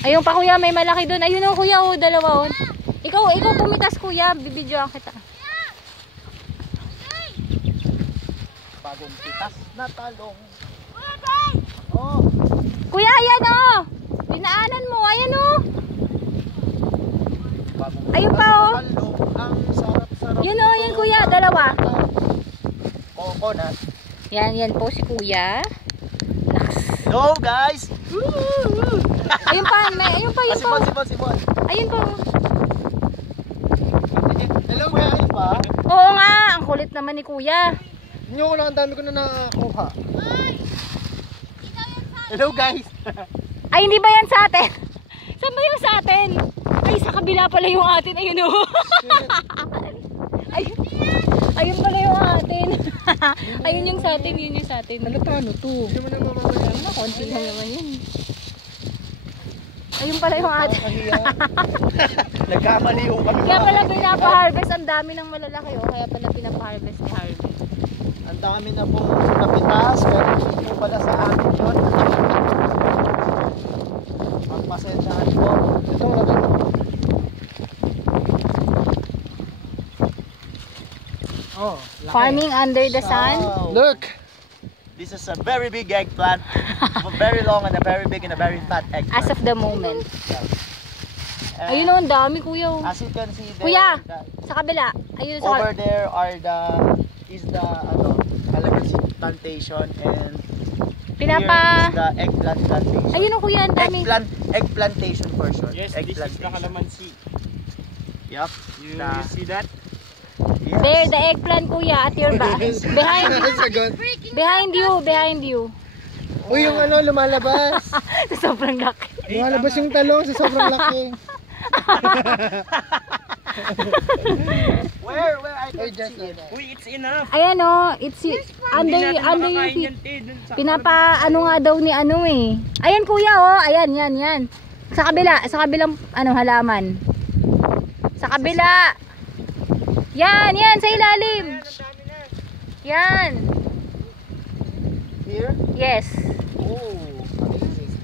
Ayun pa kuya, may malaki doon. Ayun o kuya, o dalawa o. Ikaw pumitas kuya, bibidyoan kita. Bagong pitas na talong. Oh. Kuya, ayan o. Dinaanan mo, ayan o. Ayun pa o. Yun o, yan kuya, dalawa. Coconut. Yan po si kuya. Go guys! Ayun pa, ayun pa. Sibon. Ayun pa. Hello guys pa. Oo nga, ang kulit naman ni kuya. Hindi ko na, ang dami ko na nakakuha. Hello guys! Ay, hindi ba yan sa atin? Saan ba yung sa atin? Ay, sa kabila pala yung atin. Ayun o. Ayun pala yung atin. Ayun yung sa atin, yun yung sa atin. Ano paano to? Hindi mo na mamamaya. Ano, konti lang naman yun. Ayun pala yung atin. Nagkamali yung kami. Kaya pala pinapa-harvest. Ang dami ng malalaki o. Kaya pala pinapa-harvest ni Harvey. Ang dami na po napitas. Pero hindi po pala sa atin yun. Magpasensyahan po. Ito na dito. Oh, farming under the sun. Look! This is a very big eggplant. Very long and a very big and a very fat eggplant. As of the moment. Ayun o, ang dami kuya. As you can see there, kuya, sa kabila. Ayun sa over there are the calamansi plantation and here is the eggplant plantation. Ayun o kuya, ang dami. Egg plantation for short. Yes, egg this is the calamansi. Yup. You see that? Yes. There, the eggplant kuya at your back. Behind you. Uy, yung ano, lumalabas. Sobrang laki. Lumalabas yung talong sa sobrang laki. Where I can see it. Uy, it's enough. Ayan o, it's under your feet. Ano nga daw ni ano eh. Ayan kuya o, yan. Sa kabilang halaman. Sa kabila. Yan, sa ilalim. Yan. Here? Yes. Oh, amazing.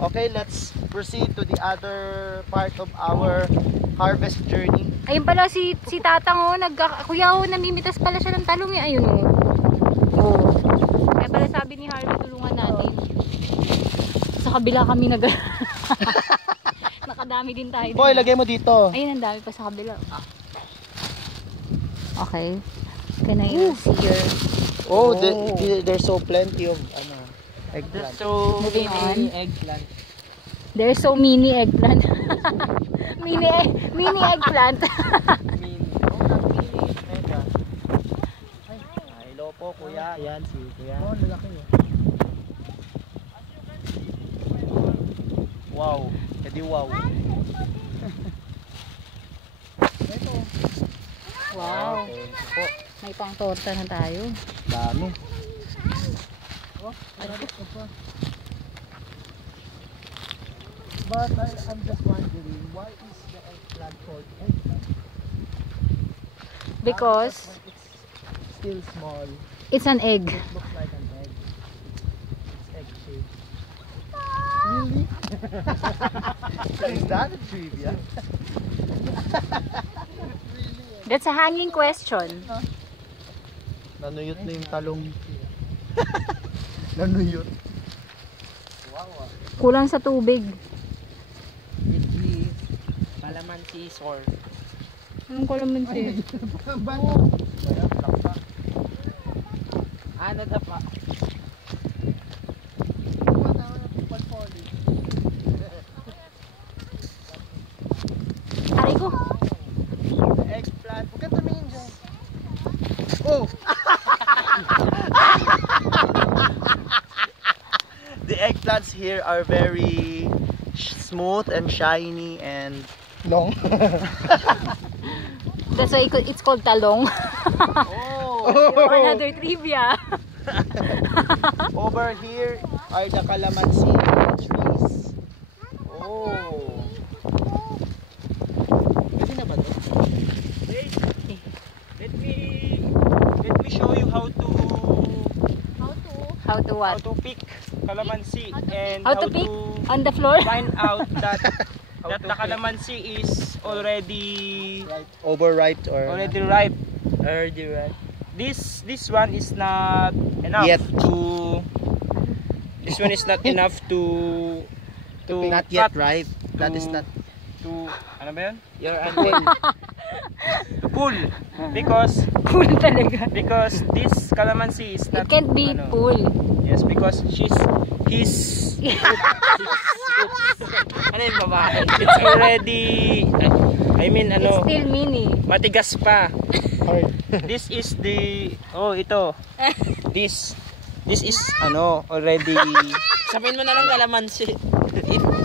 Okay, let's proceed to the other part of our harvest journey. Ayun pala si Tatang kuya namimitas pala siya ng talong eh. Ayun o. Oh. Kaya pala sabi ni Harvey, tulungan natin. Sa kabila kami nakadami din tayo. Boy, lagay mo dito. Ayun, ang dami pa sa kabila. Okay. Can I see your... Oh, there's so plenty of eggplant. So moving on. Eggplant. There's so mini eggplant. mini eggplant. Mega. Hello po kuya. Yan si kuya. Oh, lalaki yun. Wow. Kadi wow. Ito. Wow. Okay. May pang torta na tayo. Dami. But I'm just wondering, why is the eggplant called eggplant? Because it's still small. it's an egg. It looks like an egg. It's egg shaped. Really? Is that a trivia? That's a hanging question. Nanuyot na yung talong. Nanuyot. Wow. Kulang sa tubig. It's calamansi sour. Anong kalamansi? Ano na pa? Aray ko. Eggplant. Huwag kang tumingin dyan. Oh! The eggplants here are very smooth and shiny and long. That's why it's called talong. Oh! Another trivia. Over here are the calamansi trees. Oh! to how what? to pick calamansi and How to pick? On the floor? find out that the calamansi is already Overripe or already ripe. Already ripe. This one is not enough Yet. to. This one is not enough to not yet cut, ripe. That is to- not. to ano ba yun? To pull because Cool talaga. this calamansi is It not can't be ano, full. Yes, because he's ano yung babae? It's already I mean It's ano, still mini. matigas pa. Hard. This is the ito. This is ano already Sabihin mo na lang kalamansi.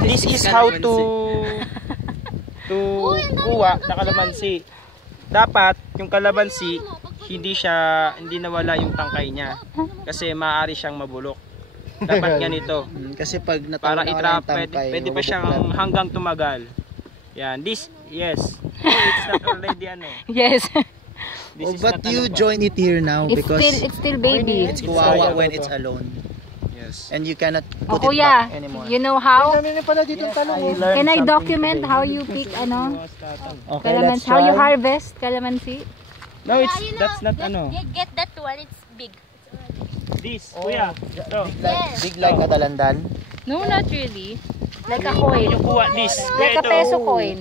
this is how to kuha na kalamansi. Dapat yung kalamansi hindi nawala yung tangkay niya kasi maaari siyang mabulok. Dapat ganito Kasi pag para natawala ka i-trap ng tangkay, pwede pa siyang mabubuklat. hanggang tumagal. Yan, yes. It's not already ano. Yes. This Oh, is but not you ano pa. join it here now because It's still baby. it's kawawa when it's alone. Yes. And you cannot Oh, put it kuya, back anymore. you know how? pala dito talong. Can I document how you pick ano? Okay, let's Calamansi? How you try. harvest calamansi? No, that's not ano. Get that one, it's big. This, kuya. Ito. Big like a dalandan. No, not really. Like a coin. You kuha this. Like a Ito. peso coin.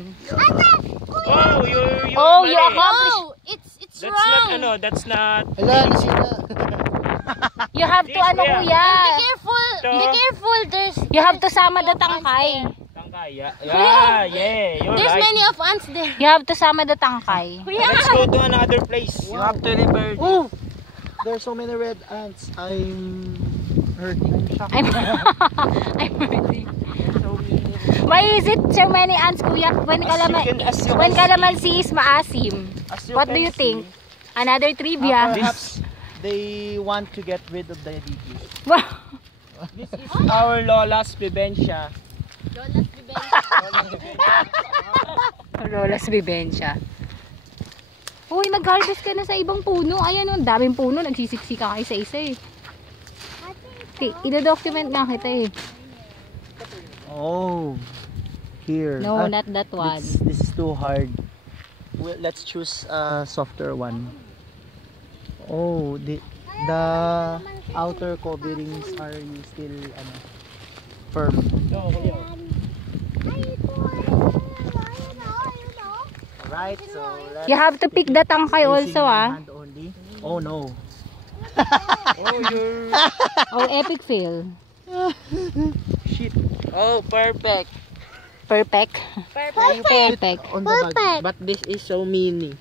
Oh, you Oh, mali. you accomplished. No, it's That's wrong. not ano, that's not. Hala, nasira. You have to This, ano kuya. kuya. Be careful. Ito. Be careful. You have to sama the tangkay. Tangkay. Yeah, you're There's right. many of ants there. You have to sama the tangkay. Let's go to another place. You have to repair. Oh, there's so many red ants. I'm hurting. I'm I'm hurting. Why is it so many ants kuya? When calamansi is maasim. What do you think? Another trivia. Perhaps they want to get rid of diabetes. Wow. This is our Lola's Vivencia. Rolas bibensya. Uy, nag-harvest ka na sa ibang puno. Ayan o, daming puno. Nagsisiksika ka isa-isa eh. Ida-document nga kita eh. Oh, here. No, not that one. This is too hard. Well, let's choose a softer one. Oh, the outer coverings are still firm. Right, so let's You have to pick the tangkay also ah. hand only. Oh no. Oh, you're Oh, epic fail. shit. Oh, perfect. Perfect. Perfect. On the bag. But this is so mini.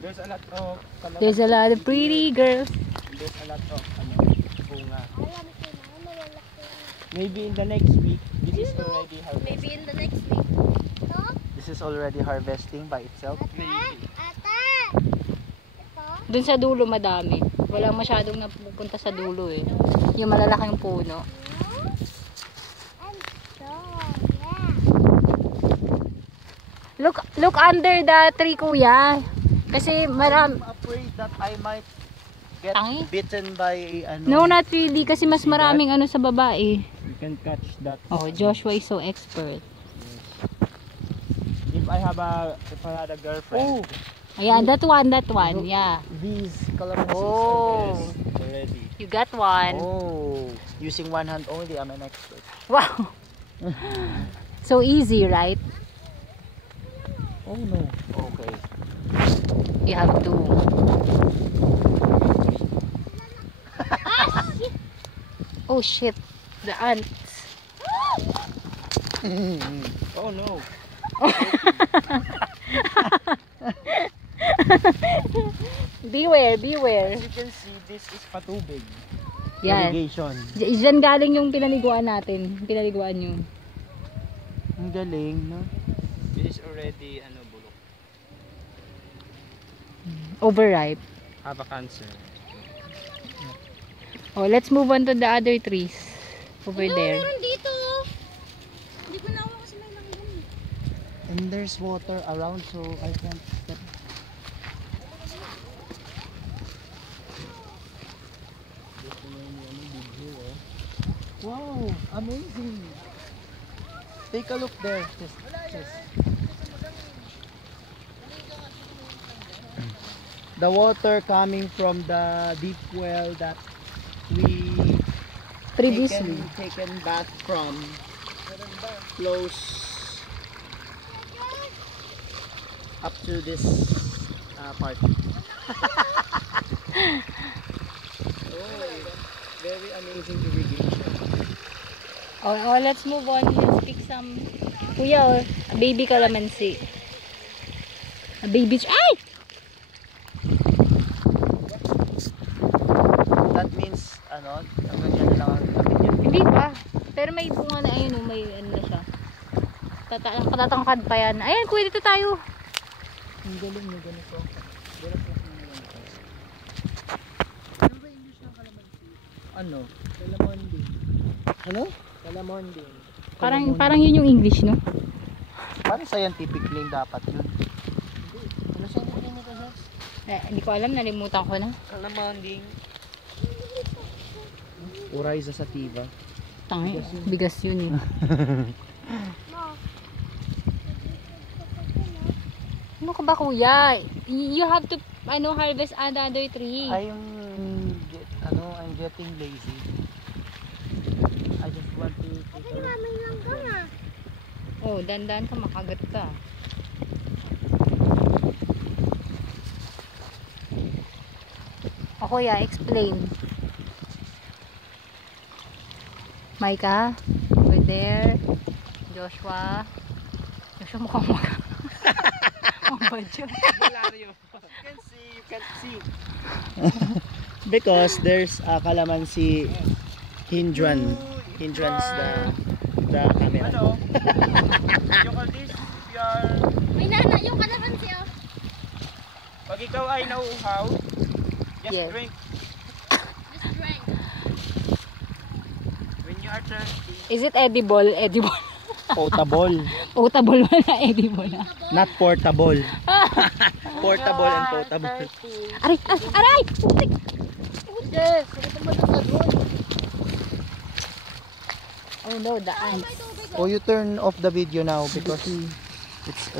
There's a lot of There's a lot of pretty girls. There's a lot of bunga. Maybe in the next week, this is already harvested. Maybe in the next week. This is already harvesting by itself. Dun sa dulo madami. Walang masyadong napupunta sa dulo eh. Yung malalaking puno. Look under the tree kuya. Kasi I'm afraid that I might get Tangi? bitten by No, not really. Kasi mas maraming ano sa baba eh. You can catch that. Oh, Joshua is so expert. If I had a girlfriend, Ayan, that one. Yeah. these calamansis. Oh, already. you got one. Oh, using one hand only, I'm an expert. Wow. So easy, right? Oh no. Okay. You have to. Oh shit. The ants. Oh no. Beware. As you can see, this is patubig. Yan. Irrigation. Diyan galing yung pinaliguan natin. Pinaliguan nyo. Ang galing, no? This is already bulok. Overripe. Have a cancer. Oh, let's move on to the other trees. Over there. Meron dito. Hindi ko nakuha kasi may langgam. And there's water around, so I can't step. Wow, amazing. Take a look there. Just. The water coming from the deep well that we Previously. taken bath from flows up to this part. Very amazing irrigation. Oh, let's move on. Let's pick some. Kuya, oh, baby calamansi. A baby. Ay! That means, ganyan na lang ang kapit yun. Hindi pa. Pero may bunga na ayun, oh, may ano na siya. Tatangkad pa yan. Ayan, kuya, dito tayo. Ang galing nyo ganito. Ano? Calamondi. Ano? Calamondi. Parang yun yung English, no? Parang scientific name dapat yun. Ano scientific name ito, Sas? Hindi ko alam, nalimutan ko na. Kalamanding. Uraiza sativa. Tangi, bigas yun eh. Ano ka ba, kuya? You have to harvest another tree. I'm getting lazy. I just want to take a look. Oh, dandan ka, makagat ka. O kuya, explain. Micah, over there. Joshua. Joshua mukhang Ang badyo. Malario. You can see. Because there's a calamansi hindrance the camera. Ano? You call this if you are... May nana yung kalamansi oh. Pag ikaw ay nauuhaw, just Yes. drink. Just drink. When you are thirsty. Is it edible? Edible. Potable, Potable wala, edible na. not portable. Portable and potable. Aray! Aray! Putik! Oh no, daan. Oh, you turn off the video now because it's